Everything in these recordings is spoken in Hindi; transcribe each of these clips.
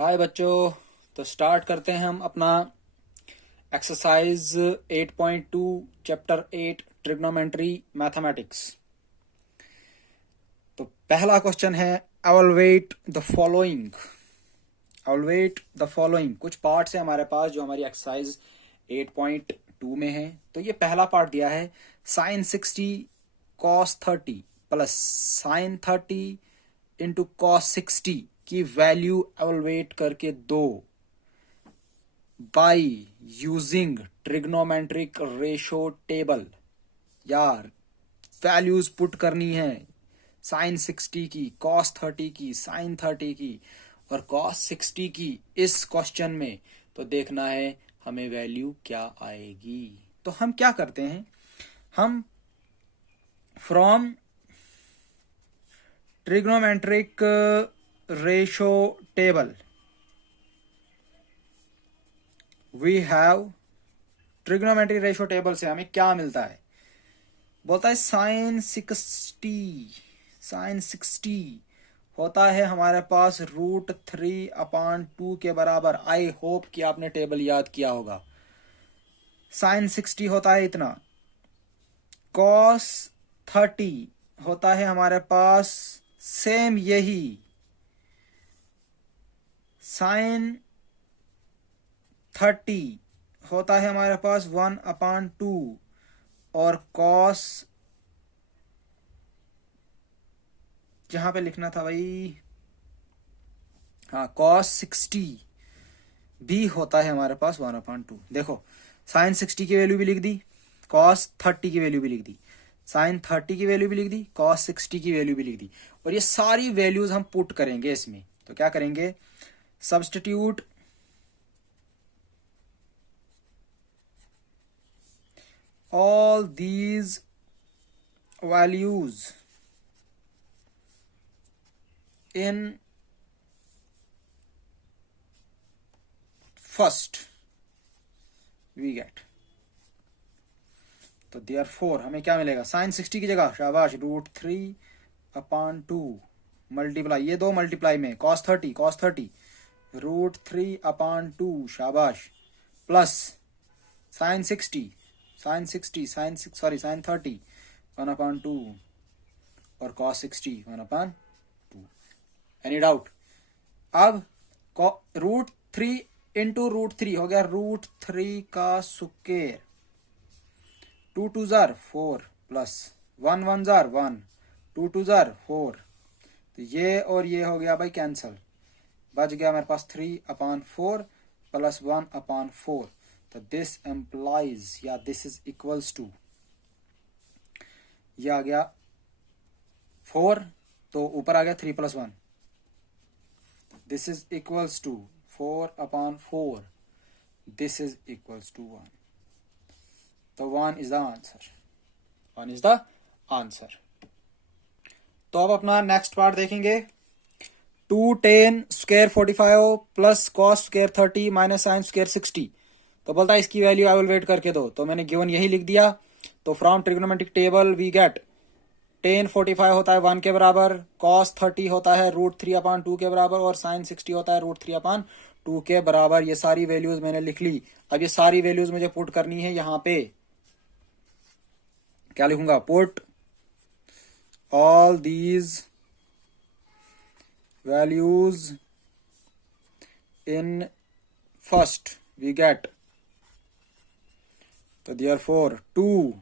हाय बच्चों। तो स्टार्ट करते हैं हम अपना एक्सरसाइज 8.2 चैप्टर 8 ट्रिग्नोमेट्री मैथमेटिक्स। तो पहला क्वेश्चन है evaluate the following. Evaluate the following, कुछ पार्ट्स है हमारे पास जो हमारी एक्सरसाइज 8.2 में है। तो ये पहला पार्ट दिया है sine 60 cos 30 plus sine 30 into cos 60 की वैल्यू एवलुएट करके दो by using trigonometric ratio table. यार वैल्यूज पुट करनी है साइन 60 की, कॉस 30 की, साइन 30 की और कॉस 60 की इस क्वेश्चन में। तो देखना है हमें वैल्यू क्या आएगी। तो हम क्या करते हैं, हम from trigonometric ratio table we have, trigonometric ratio table से हमें क्या मिलता है, बोलता है साइन 60 होता है हमारे पास √3/2 के बराबर। आई होप कि आपने टेबल याद किया होगा। साइन 60 होता है इतना। कॉस 30 होता है हमारे पास सेम यही, साइन 30 होता है हमारे पास 1/2 और कॉस, जहां पे लिखना था भाई, हाँ कॉस 60 भी होता है हमारे पास 1/2। देखो साइन 60 की वैल्यू भी लिख दी, कॉस 30 की वैल्यू भी लिख दी, साइन 30 की वैल्यू भी लिख दी, कॉस 60 की वैल्यू भी लिख दी। और ये सारी वैल्यूज हम पुट करेंगे इसमें। तो क्या करेंगे, substitute all these values in first we get। तो therefore हमें क्या मिलेगा, साइन 60 की जगह शाबाश √3/2 मल्टीप्लाई, ये दो मल्टीप्लाई में cos 30 √3/2 शाबाश, प्लस साइन 60 साइन 30 1/2 और cos 60 1/2। Any doubt? अब √3 इंटू √3 हो गया √3 का square, 2 2 jar 4 plus 1 1 jar 1, 2 2 jar 4। तो ये और ये हो गया भाई कैंसल, बच गया मेरे पास 3/4 प्लस 1/4। तो दिस एम्प्लाइज या दिस इज इक्वल्स टू, ये आ गया 4, तो ऊपर आ गया 3 + 1। This is equals to 4/4, this is equals to 1। तो 1 is the answer, 1 is the answer. तो अब अपना नेक्स्ट पार्ट देखेंगे। 2 tan square 45 plus cos square 30 minus sine square 60। तो बोलता है इसकी वैल्यू एवलुएट करके दो। तो मैंने गिवन यही लिख दिया। तो from trigonometric table we get tan 45 होता है 1 के बराबर, cos 30 होता है √3/2 के बराबर और sin 60 होता है √3/2 के बराबर। ये सारी वैल्यूज मैंने लिख ली। अब ये सारी वैल्यूज मुझे पुट करनी है यहाँ पे। क्या लिखूंगा, put all these values in first we get. तो therefore 2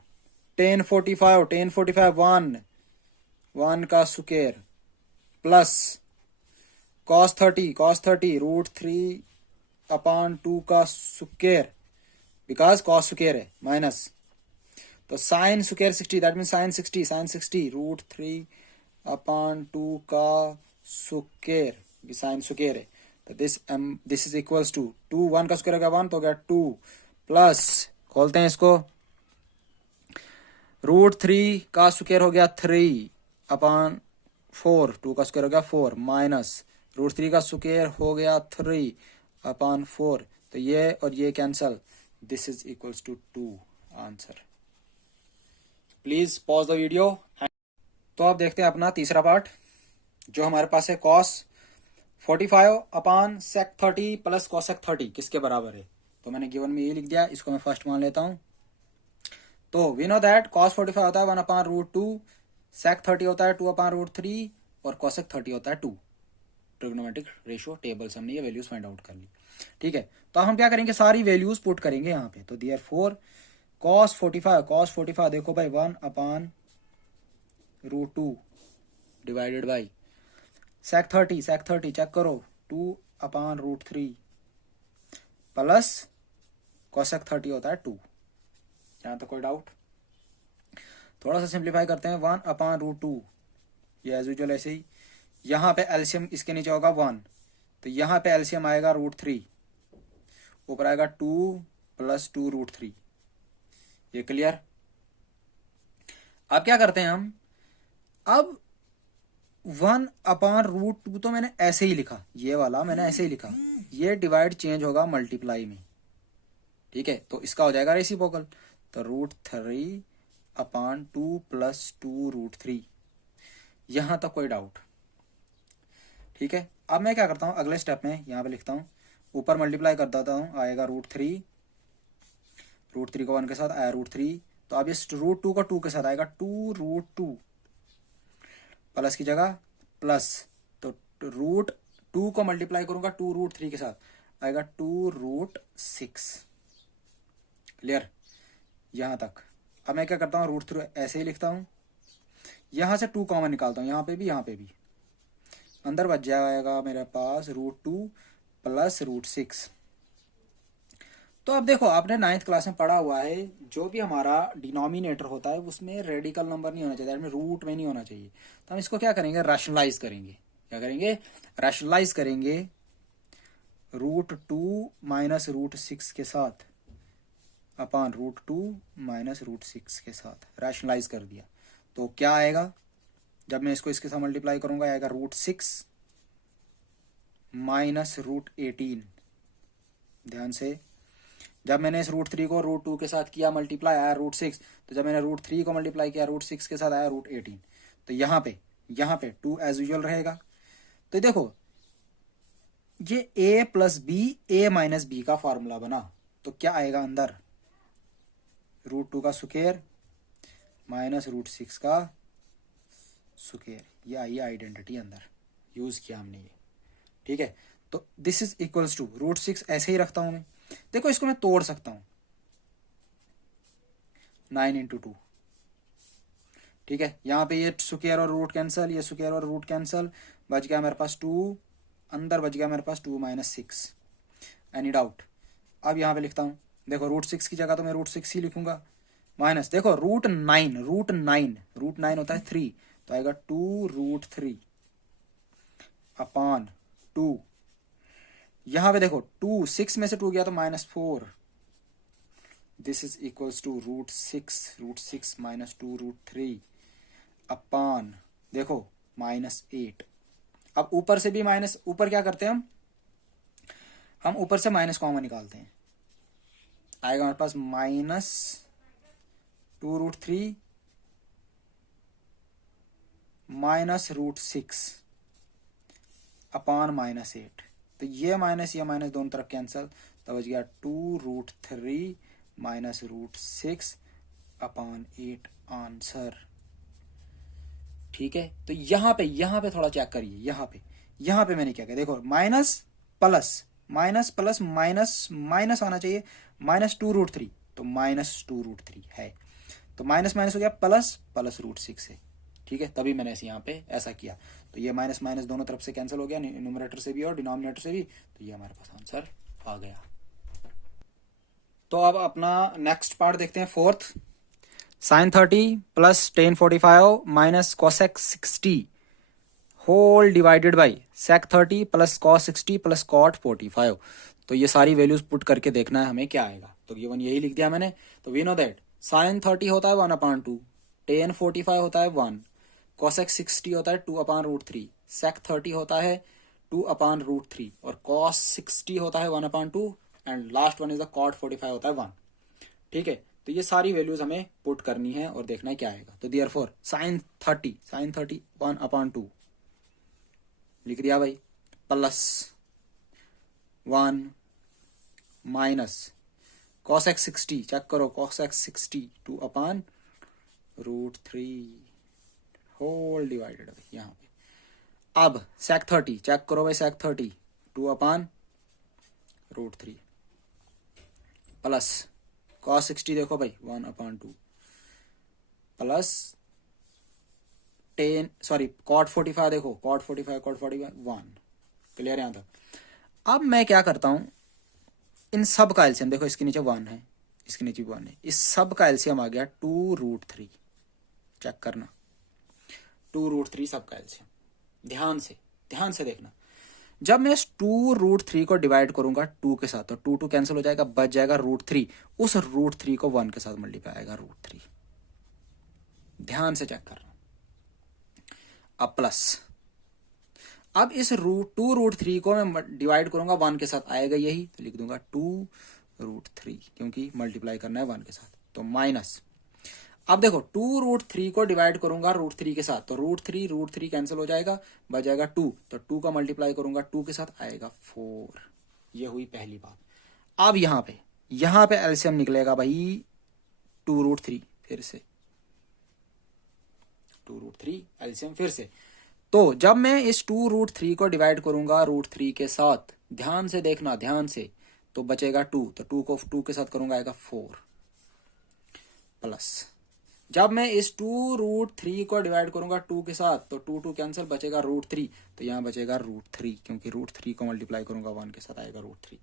tan 45 1 का स्क्वायर प्लस cos 30 √3/2 का स्क्वायर, बिकॉज cos स्क्वायर है, माइनस। तो sign square 60 that mean sine 60 √3/2 का स्क्वायर, साइन स्क्वायर है। तो दिस इज इक्वल्स टू 2, 1 का स्क्वायर हो गया 1 तो हो गया 2 प्लस, खोलते हैं इसको, √3 का स्क्वायर हो गया 3/4, 2 का स्क्वायर हो गया 4 माइनस √3 का स्क्वायर हो गया 3/4। तो ये और ये cancel, this is equals to 2 answer. Please pause the video. तो अब देखते हैं अपना तीसरा पार्ट जो हमारे पास है cos 45 अपान सेक 30 प्लस कॉसेक 30 किसके बराबर है? तो मैंने गिवन में ये लिख दिया, इसको मैं फर्स्ट मान लेता हूँ। तो वी नो दैट कॉस 45 होता है 1 अपान रूट 2, सेक 30 होता है 2 अपान रूट 3 और कॉसेक 30 होता है 2। ट्रिग्नोमेट्रिक रेशियो टेबल से हमने ये वैल्यूज फाइंड आउट कर ली। ठीक है, तो हम क्या करेंगे, सारी वैल्यूज पुट करेंगे यहाँ पे। तो देयरफॉर कॉस 45 देखो भाई 1 upon root 2 divided by sec 30 check करो 2 अपान रूट 3 प्लस कॉसेक 30 होता है 2। यहाँ तक कोई डाउट? थोड़ा सा सिंप्लीफाई करते हैं, 1 अपान रूट 2 ये एज यूजुअल ऐसे ही। यहाँ पे एलसीएम इसके नीचे होगा 1, तो यहाँ पे एलसीएम आएगा रूट 3, ऊपर आएगा 2 प्लस 2 रूट 3। ये क्लियर? अब क्या करते हैं हम, अब 1 अपान रूट 2 तो मैंने ऐसे ही लिखा, ये वाला मैंने ऐसे ही लिखा, ये डिवाइड चेंज होगा मल्टीप्लाई में। ठीक है, तो इसका हो जाएगा रेसिप्रोकल, तो रूट 3 अपान 2 प्लस 2 रूट 3। यहां तक कोई डाउट? ठीक है, अब मैं क्या करता हूं, अगले स्टेप में यहाँ पे लिखता हूं, ऊपर मल्टीप्लाई कर देता हूं, आएगा रूट 3 को 1 के साथ आया रूट 3, तो अब इस रूट 2 को 2 के साथ आएगा 2 रूट 2 प्लस की जगह प्लस, तो रूट 2 को मल्टीप्लाई करूंगा 2 रूट 3 के साथ आएगा 2 रूट 6। क्लियर यहां तक? अब मैं क्या करता हूं, रूट 3 ऐसे ही लिखता हूं, यहां से 2 कॉमन निकालता हूं, यहां पे भी, अंदर बच जाएगा मेरे पास रूट 2 प्लस रूट 6। तो अब देखो, आपने 9th क्लास में पढ़ा हुआ है, जो भी हमारा डिनोमिनेटर होता है उसमें रेडिकल नंबर नहीं होना चाहिए, में रूट में नहीं होना चाहिए। तो हम इसको क्या करेंगे, रैशनलाइज करेंगे। क्या करेंगे? रैशनलाइज करेंगे रूट 2 माइनस रूट 6 के साथ अपान रूट 2 माइनस रूट 6 के साथ रैशनलाइज कर दिया। तो क्या आएगा, जब मैं इसको इसके साथ मल्टीप्लाई करूंगा, आएगा रूट 6 माइनस रूट 18। ध्यान से, जब मैंने इस रूट 3 को रूट 2 के साथ किया मल्टीप्लाई, आया रूट 6, तो जब मैंने रूट 3 को मल्टीप्लाई किया रूट 6 के साथ, आया रूट 18। तो यहाँ पे 2 एज यूजुअल रहेगा। तो देखो, ये a plus B, a minus B का फॉर्मूला बना, तो क्या आएगा अंदर, रूट 2 का स्क्वायर माइनस रूट 6 का स्क्वायर। ये आई आइडेंटिटी अंदर यूज किया हमने ये। ठीक है, तो this is equals to root 6 ऐसे ही रखता हूं मैं। देखो, इसको मैं तोड़ सकता हूं, 9 इंटू 2। ठीक है, यहां पे ये स्क्वायर और रूट कैंसल, ये स्क्वायर और रूट कैंसल, बच गया मेरे पास 2, अंदर बच गया मेरे पास 2 माइनस 6। Any doubt? अब यहां पे लिखता हूं, देखो रूट 6 की जगह तो मैं रूट 6 ही लिखूंगा, माइनस देखो रूट 9 होता है 3, तो आएगा 2 रूट 3 अपान 2। यहां पे देखो 2, 6 में से 2 गया तो -4। This is equals to root 6 minus 2 root 3 upon, देखो -8। अब ऊपर से भी माइनस, ऊपर क्या करते हैं हम ऊपर से माइनस कॉमन निकालते हैं, आएगा हमारे पास -2 रूट 3 माइनस रूट 6 अपान -8। तो ये माइनस दोनों तरफ कैंसल, तो बच गया 2 रूट 3 माइनस रूट 6 अपान 8 आंसर। ठीक है, तो यहाँ पे थोड़ा चेक करिए, यहाँ पे मैंने क्या किया, देखो माइनस प्लस माइनस आना चाहिए, -2 रूट 3, तो -2 रूट 3 है, तो माइनस हो गया प्लस रूट 6 है। ठीक है, तभी मैंने यहाँ पे ऐसा किया, तो ये माइनस दोनों तरफ से कैंसिल हो गया, न्यूमरेटर से भी और डिनोमिनेटर से भी, तो ये हमारे पास आंसर आ गया। तो अब अपना नेक्स्ट पार्ट देखते हैं, 4th। sin 30 plus tan 45 minus cosec 60 whole divided by sec 30 plus cos 60 plus cot 45। तो ये सारी वैल्यूज पुट करके देखना है हमें क्या आएगा, तो ये वन यही लिख दिया मैंने। तो वी नो दैट sin 30 होता है 1/2, tan 45 होता है 1, cosec 60 होता है 2/√3, sec 30 होता है 2/√3 और cos 60 होता है 1/2 and last one is the cot 45 होता है 1। ठीक है, तो ये सारी वैल्यूज हमें पुट करनी है और देखना है क्या आएगा। तो देयरफॉर sin 30 1/2 लिख दिया भाई, plus 1 minus cos x 60, check करो cos x 60 2 अपान √3 होल डिवाइडेड यहाँ पे। अब sec 30 चेक करो भाई, sec 30 2 अपान √3 प्लस cos 60 देखो भाई 1 अपान 2 प्लस 10 सॉरी cot 45 देखो cot 45 1। क्लियर यहाँ तक। अब मैं क्या करता हूं, इन सब का एलसीएम देखो, इसके नीचे 1 है, इसके नीचे भी 1 है, इस सब का एलसीएम आ गया 2√3। चेक करना 2√3 सब का एलसीएम। ध्यान से देखना, जब मैं इस 2√3 को डिवाइड करूंगा 2 के साथ तो 2 कैंसिल हो जाएगा, बच जाएगा √3। उस √3 को 1 के साथ मल्टीप्लाई आएगा √3। ध्यान से चेक करना। अब प्लस, अब इस 2√3 को मैं डिवाइड करूंगा 1 के साथ, आएगा यही, तो लिख दूंगा 2√3 क्योंकि मल्टीप्लाई करना है 1 के साथ। तो माइनस, अब देखो 2√3 को डिवाइड करूंगा √3 के साथ तो √3 कैंसिल हो जाएगा, बच जाएगा 2। तो 2 का मल्टीप्लाई करूंगा 2 के साथ, आएगा 4। ये हुई पहली बात। अब यहां पे एलसीएम निकलेगा भाई 2√3, फिर से 2√3 एलसीएम फिर से। तो जब मैं इस 2√3 को डिवाइड करूंगा √3 के साथ, ध्यान से देखना, ध्यान से, तो बचेगा 2। तो 2 को 2 के साथ करूंगा, आएगा 4 प्लस, जब मैं इस 2√3 को डिवाइड करूंगा 2 के साथ तो 2 कैंसिल, बचेगा √3। तो यहां बचेगा √3 क्योंकि √3 को मल्टीप्लाई करूंगा 1 के साथ, आएगा √3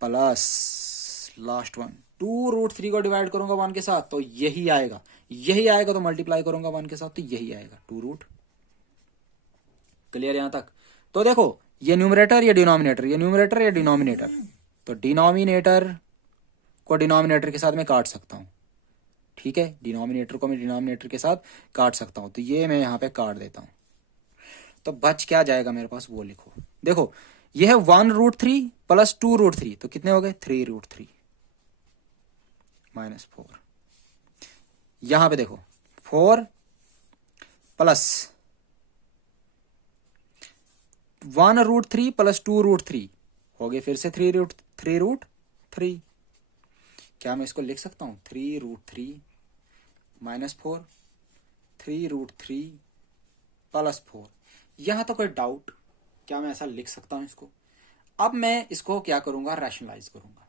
प्लस लास्ट वन, 2√3 को डिवाइड करूंगा 1 के साथ तो यही आएगा, तो मल्टीप्लाई करूंगा 1 के साथ तो यही आएगा 2 क्लियर यहां तक। तो देखो ये न्यूमरेटर या डिनोमिनेटर, तो डिनोमिनेटर को डिनोमिनेटर के साथ मैं काट सकता हूं, ठीक है, डिनोमिनेटर को मैं डिनोमिनेटर के साथ काट सकता हूं, तो ये मैं यहां पे काट देता हूं। तो बच क्या जाएगा मेरे पास वो लिखो। देखो ये है 1√3 प्लस 2√3, तो कितने हो गए 3√3 माइनस 4। यहां पे देखो 4 प्लस 1√3 प्लस 2√3 हो गए फिर से 3√3। क्या मैं इसको लिख सकता हूं 3√3 माइनस 4, 3√3 प्लस 4। यहां तो कोई डाउट, क्या मैं ऐसा लिख सकता हूं इसको? अब मैं इसको क्या करूंगा, रैशनलाइज करूंगा।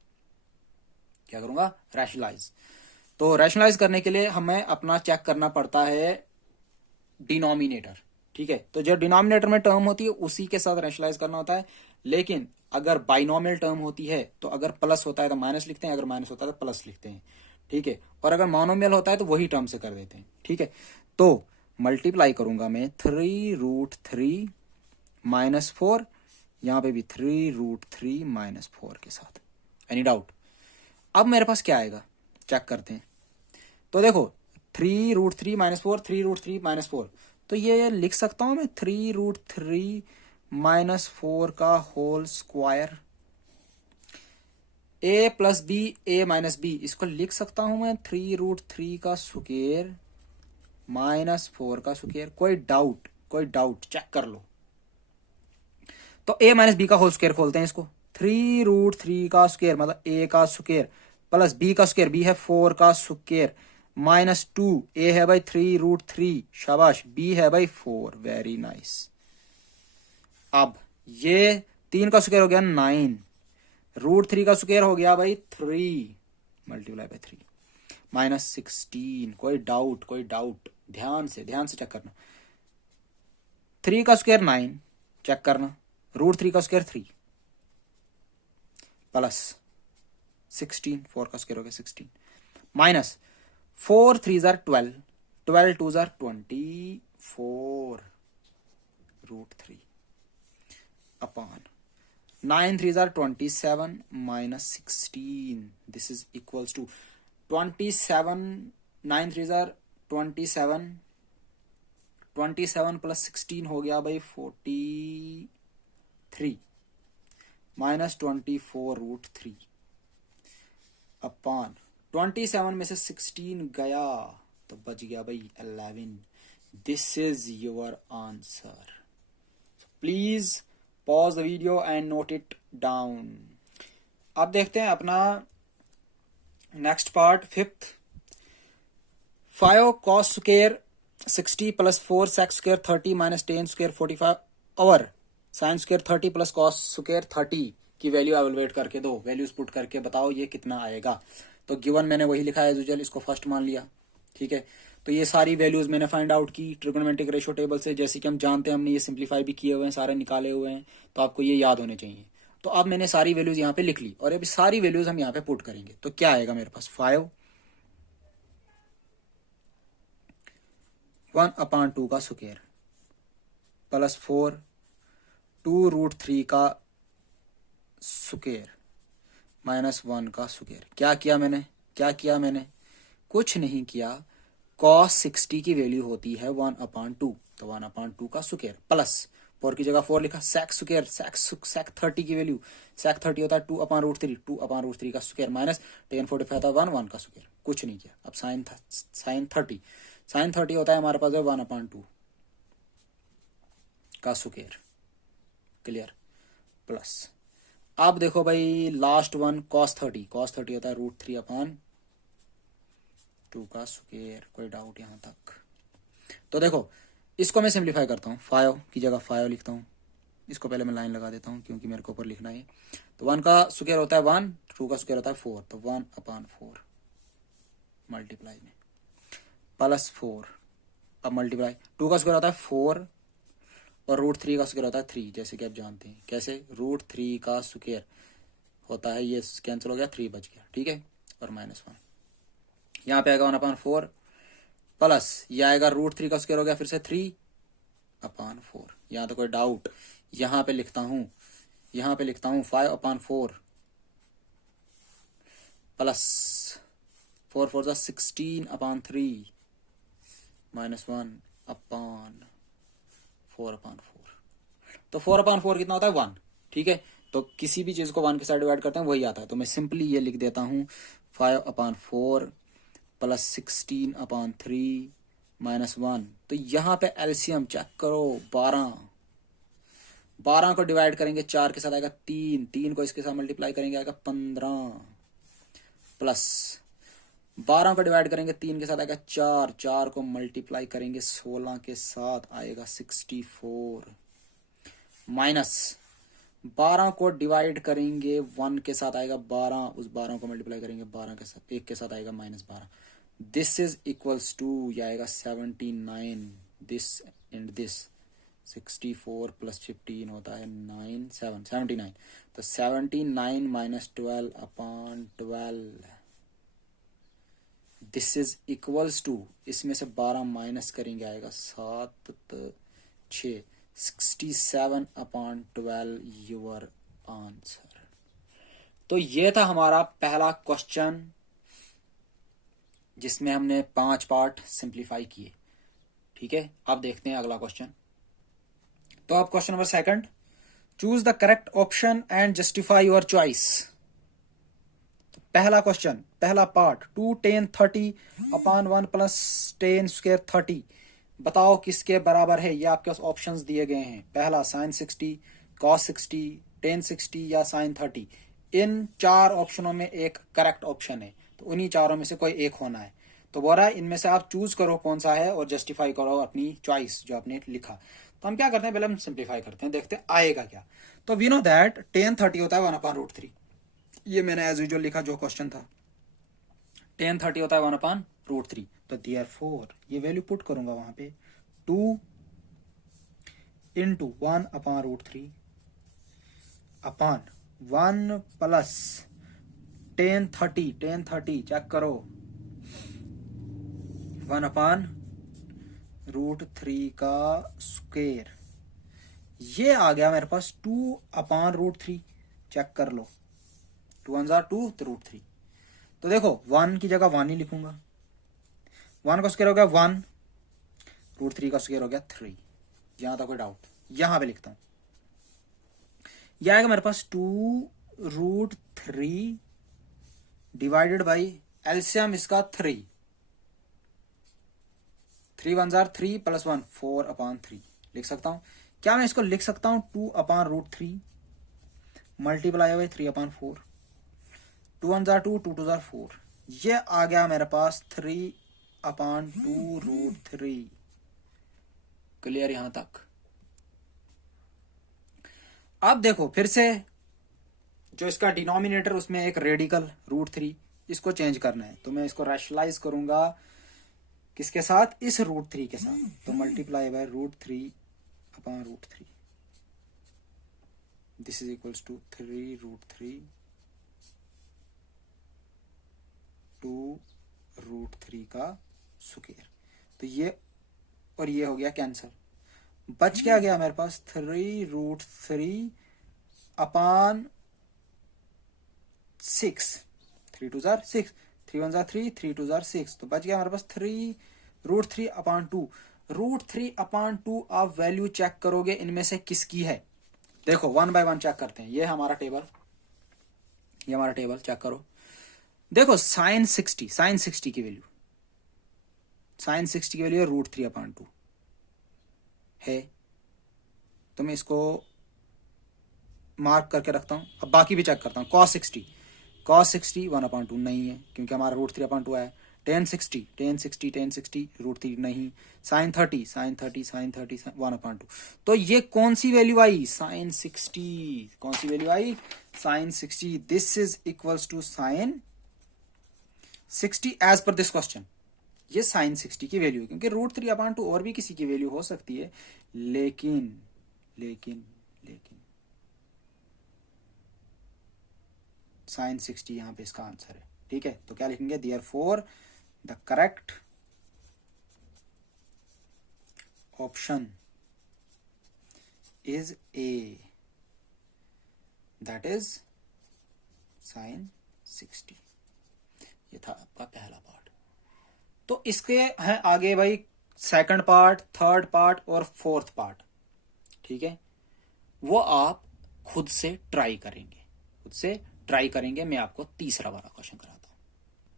क्या करूंगा, रैशनलाइज। तो रैशनलाइज करने के लिए हमें अपना चेक करना पड़ता है डिनोमिनेटर, ठीक है। तो जो डिनोमिनेटर में टर्म होती है उसी के साथ रैशनलाइज करना होता है। लेकिन अगर बाइनोमियल टर्म होती है तो अगर प्लस होता है तो माइनस लिखते हैं, अगर माइनस होता है तो प्लस लिखते हैं, ठीक है। और अगर मोनोमियल होता है तो वही टर्म से कर देते हैं, ठीक है। तो मल्टीप्लाई करूंगा मैं 3√3 माइनस 4, यहां पे भी 3√3 माइनस 4 के साथ। Any doubt? अब मेरे पास क्या आएगा, चेक करते हैं। तो देखो 3√3 माइनस 4, 3√3 माइनस 4, तो ये लिख सकता हूं मैं 3√3 माइनस 4 का whole square, a plus B, a minus B, इसको लिख सकता हूं मैं 3√3 का स्क्वायर माइनस 4 का स्क्वायर। कोई डाउट चेक कर लो। तो a माइनस बी का होल स्क्वायर खोलते हैं इसको, 3√3 का स्क्वायर मतलब a का स्क्वायर प्लस b का स्क्वायर, b है 4 का स्क्वायर माइनस 2, a है भाई 3√3, शाबाश, b है भाई 4, वेरी नाइस। अब ये 3 का स्क्वायर हो गया 9, √3 का स्क्वायर हो गया भाई 3 मल्टीप्लाई बाय 3 माइनस 16। कोई डाउट, ध्यान से चेक करना। 3 का स्क्वायर 9, चेक करना, √3 का स्क्वायर 3 प्लस 16, 4 का स्क्वायर हो गया 16 minus 4 3 are 12, 12 2 are 24 √3 upon 9 3 are 27 minus 16, this is equals to 27, 9 3 are 27, 27 plus 16 हो गया भाई 43 माइनस 24 √3 अपॉन 27 में से 16 गया तो बच गया भाई 11। This is your answer. Please pause the video and note it down. अब देखते हैं अपना next part, fifth. 5 cos square 60 plus 4 sec square 30 minus 10 square 45 और sin square 30 plus cos square 30 की वैल्यू एवेलुएट करके दो। वैल्यूज पुट करके बताओ ये कितना आएगा। तो गिवन मैंने वही लिखा है एज यूजुअल, इसको फर्स्ट मान लिया। ठीक है, तो ये सारी वैल्यूज मैंने फाइंड आउट की ट्रिगोनोमेट्रिक रेशियो टेबल से। जैसे कि हम जानते हैं, हमने ये सिंप्लीफाई भी किए हुए हैं, सारे निकाले हुए हैं, तो आपको ये याद होने चाहिए। तो अब मैंने सारी वैल्यूज यहाँ पे लिख ली और अभी सारी वैल्यूज हम यहाँ पे पुट करेंगे। तो क्या आएगा मेरे पास, 5 1/2 का स्क्वायर प्लस 4 2√3 का स्क्वायर माइनस 1 का स्क्वायर। क्या किया मैंने कुछ नहीं किया। cos 60 की वैल्यू होती है 1/2, तो 1/2 का स्क्वायर प्लस 4 की जगह 4 लिखा, sec स्क्वायर sec 30 की वैल्यू, sec 30 होता है 2/√3 का स्क्वायर माइनस 10 45 था 1 का स्क्वायर। कुछ नहीं किया। अब sin 30 होता है हमारे पास 1/2 का स्क्वायर। क्लियर, प्लस अब देखो भाई लास्ट वन cos 30 होता है √3/2 का स्क्वायर। कोई डाउट यहां तक? तो देखो इसको मैं सिंप्लीफाई करता हूँ, 5 की जगह 5 लिखता हूँ। इसको पहले मैं लाइन लगा देता हूँ क्योंकि मेरे को ऊपर लिखना है। तो 1 का स्क्वायर होता है 1, 2 का स्क्वायर होता है 4, तो 1/4 मल्टीप्लाई में प्लस 4। अब मल्टीप्लाई 2 का स्क्वायर होता है 4 और √3 का स्क्वायर होता है 3, जैसे कि आप जानते हैं। कैसे, √3 का स्क्वायर होता है, ये कैंसिल हो गया, 3 बच गया। ठीक है, और -1 यहाँ पे आएगा 1/4 प्लस ये आएगा √3 का स्क्वायर हो गया फिर से 3/4। यहाँ तो कोई डाउट? यहाँ पे लिखता हूँ 5/4 प्लस 4 4 16/3 माइनस 1/4/4। तो 4/4 कितना होता है 1। ठीक है, तो किसी भी चीज को 1 के साथ डिवाइड करते हैं वही आता है। तो मैं सिंपली ये लिख देता हूँ 5/4 प्लस 16/3 माइनस 1। तो यहाँ पे एलसीएम चेक करो, 12 को डिवाइड करेंगे 4 के साथ आएगा 3 को इसके साथ मल्टीप्लाई करेंगे आएगा 15 प्लस 12 को डिवाइड करेंगे 3 के साथ आएगा 4 को मल्टीप्लाई करेंगे 16 के साथ आएगा 64 माइनस 12 को डिवाइड करेंगे 1 के साथ आएगा 12, उस 12 को मल्टीप्लाई करेंगे 12 के साथ 1 के साथ आएगा -12। दिस इज इक्वल्स टू, ये आएगा 79। दिस एंड दिस 64 प्लस 15 होता है 79। तो 79 minus 12/12 this is equals to, इसमें से 12 माइनस करेंगे आएगा 7 6 67/12 योर आंसर। तो ये था हमारा पहला क्वेश्चन जिसमें हमने 5 पार्ट सिंप्लीफाई किए। ठीक है, अब देखते हैं अगला क्वेश्चन। तो अब question number 2, choose the correct option and justify your choice. पहला क्वेश्चन, पहला part 2 tan 30/1 plus tan square 30 बताओ किसके बराबर है। ये आपके पास ऑप्शंस दिए गए हैं। पहला sin 60, cos 60, tan 60 या sin 30। इन 4 ऑप्शनों में एक करेक्ट ऑप्शन है, तो उन्हीं चारों में से कोई एक होना है। तो बोल रहा है इनमें से आप चूज करो कौन सा है और जस्टिफाई करो अपनी चॉइस जो आपने लिखा। तो हम क्या करते हैं, पहले हम सिंप्लीफाई करते हैं, देखते हैं आएगा क्या। तो वी नो दैट tan 30 होता है 1/√3। ये मैंने एज यूजुअल लिखा जो क्वेश्चन था। tan 30 होता है 1/√3। तो देयरफॉर ये वैल्यू पुट करूंगा वहां पे 2 into 1/√3 upon 1 plus tan 30 check करो 1/√3 का स्क्वायर। ये आ गया मेरे पास 2/√3। चेक कर लो, 2 1 2 तो √3। तो देखो 1 की जगह 1 ही लिखूंगा। 1 का स्क्वायर हो गया 1, √3 का स्क्वायर हो गया 3। यहां तक कोई डाउट? यहां पे लिखता हूं, यह आएगा मेरे पास 2√3 डिवाइडेड बाई एलसीएम इसका 3 1 3 प्लस 1 4/3 लिख सकता हूं। क्या मैं इसको लिख सकता हूं 2/√3 मल्टीप्लाई बाई 3/4, 2 1 जार 2, 2 2 जार 4, ये आ गया मेरे पास 3/2√3। क्लियर यहां तक? अब देखो फिर से, जो इसका डिनोमिनेटर उसमें एक रेडिकल √3, इसको चेंज करना है, तो मैं इसको रैशनलाइज करूंगा किसके साथ? इस √3 के साथ। तो multiply by √3/√3, this is equals to 3√3 2√3 का स्क्वायर। तो ये और ये हो गया कैंसल, बच क्या गया मेरे पास? 3√3/6, 3 2 जार 6, 3 1 जार 3, 3 2 जार 6, तो बच गया हमारे पास 3√3/2। √3/2 आप वैल्यू चेक करोगे इनमें से किसकी है? देखो 1 बाय 1 चेक करते हैं। ये हमारा टेबल, ये हमारा टेबल चेक करो। देखो साइन 60 की वैल्यू, साइन 60 की वैल्यू है √3/2 है, तो मैं इसको मार्क करके रखता हूं। अब बाकी भी चेक करता हूं। cos 60 1/2 नहीं है क्योंकि हमारा √3/2 है। tan 60 √3 नहीं। sin 30 1/2। तो ये कौन सी वैल्यू आई? sin 60। कौन सी वैल्यू आई? sin 60। This is equals to sin 60 as per this question. ये sin 60 की वैल्यू है, क्योंकि √3/2 और भी किसी की वैल्यू हो सकती है, लेकिन sin 60 यहां पे इसका आंसर है। ठीक है, तो क्या लिखेंगे? Therefore the correct option is a, that is sin 60। ये था आपका पहला पार्ट। तो इसके हैं आगे भाई सेकंड पार्ट, थर्ड पार्ट और फोर्थ पार्ट। ठीक है, वो आप खुद से ट्राई करेंगे। मैं आपको तीसरा वाला क्वेश्चन कराता हूं।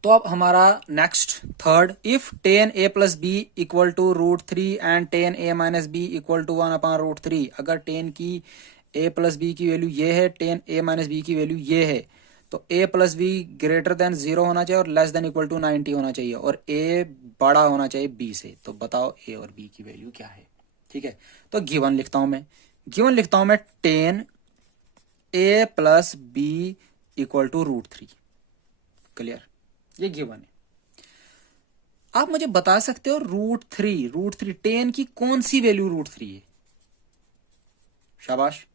तो अब हमारा next third, if tan a plus B equal to √3 and tan a minus B equal to 1/√3, अगर tan की a प्लस बी की वैल्यू ये है, tan a माइनस बी की वैल्यू ये है, तो a plus B greater than 0 होना चाहिए और लेस देन इक्वल टू 90 होना चाहिए, और a बड़ा होना चाहिए b से। तो बताओ a और b की वैल्यू क्या है? ठीक है, तो गिवन लिखता हूं मैं tan a plus B equal to √3। Clear? ये गिवन है। आप मुझे बता सकते हो √3 tan की कौन सी वैल्यू √3 है? शाबाश।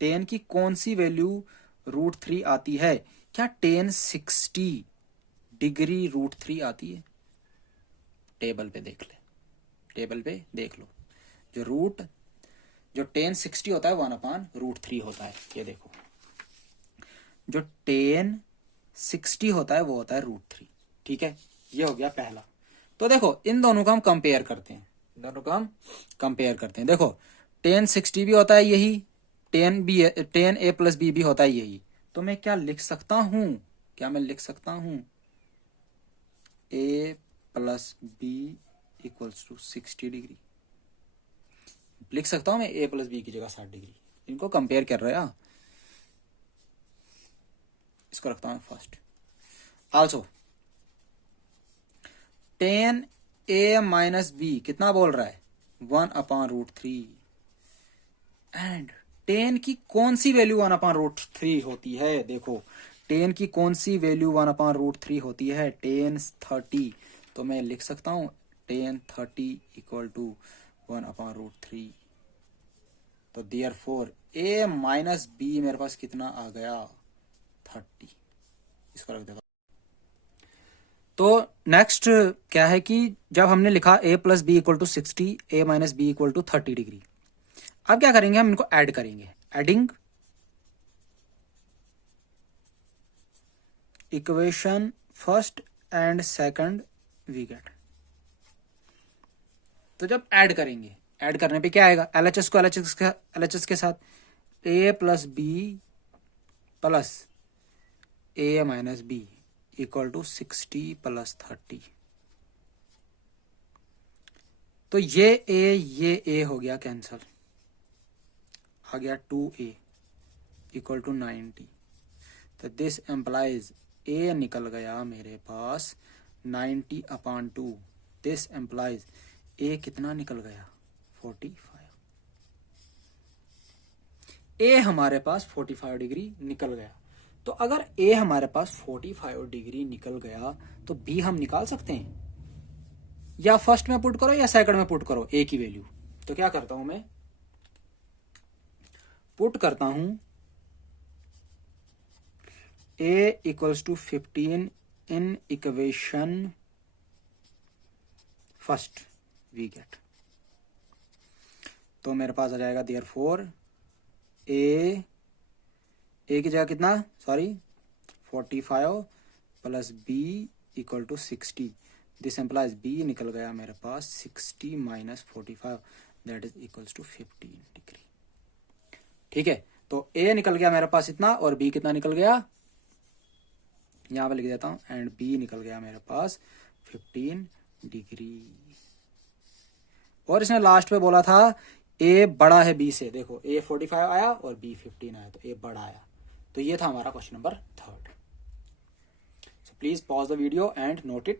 tan की कौन सी वैल्यू √3 आती है? क्या tan 60 डिग्री √3 आती है? टेबल पे देख लो। जो tan 60 होता है 1/√3 होता है। ये देखो, जो tan 60 होता है वो होता है √3। ठीक है, ये हो गया पहला। तो देखो इन दोनों का हम कंपेयर करते हैं। देखो tan 60 भी होता है यही, tan a प्लस बी भी होता है यही। तो मैं क्या लिख सकता हूं? a plus B equals to 60 degree लिख सकता हूं मैं। a प्लस बी की जगह 60 डिग्री। इनको कंपेयर कर रहे हैं। इसको रखता हूं first. Also tan a minus B कितना बोल रहा है? 1/√3। एंड tan की कौन सी वैल्यू 1/√3 होती है? देखो tan की कौन सी वैल्यू 1/√3 होती है? tan 30। तो मैं लिख सकता हूं tan 30 इक्वल टू 1/√3। तो देयरफॉर a माइनस बी मेरे पास कितना आ गया? 30। इसको रख देता। तो नेक्स्ट क्या है कि जब हमने लिखा a plus B equal to 60, a minus B equal to 30 degree, अब क्या करेंगे? हम इनको ऐड करेंगे। Adding equation first and second we get. तो जब ऐड करेंगे, ऐड करने पे क्या आएगा? LHS को LHS के साथ a plus B plus a minus B equal to 60 plus 30। तो ये a हो गया कैंसल। आ गया 2a इक्वल टू 90। तो दिस एम्प्लाइज a निकल गया मेरे पास 90/2। दिस एम्प्लाइज a कितना निकल गया 45। a हमारे पास 45 डिग्री निकल गया। तो अगर a हमारे पास 45 डिग्री निकल गया तो b हम निकाल सकते हैं, या फर्स्ट में पुट करो या सेकंड में पुट करो a की वैल्यू। तो क्या करता हूं मैं, पुट करता हूं a equals to 15 in equation first we get. तो मेरे पास आ जाएगा देयरफॉर a की जगह कितना, sorry 45 plus b equal to 60। This implies b निकल गया मेरे पास 60 minus 45 that is equals to 15 degree. ठीक है, तो a निकल गया मेरे पास इतना और b कितना निकल गया, यहां पे लिख देता हूं, एंड b निकल गया मेरे पास 15 डिग्री। और इसने लास्ट पे बोला था a बड़ा है b से। देखो a 45 आया और b 15 आया, तो a बड़ा आया। तो ये था हमारा question number 3rd। So please pause the video and note it.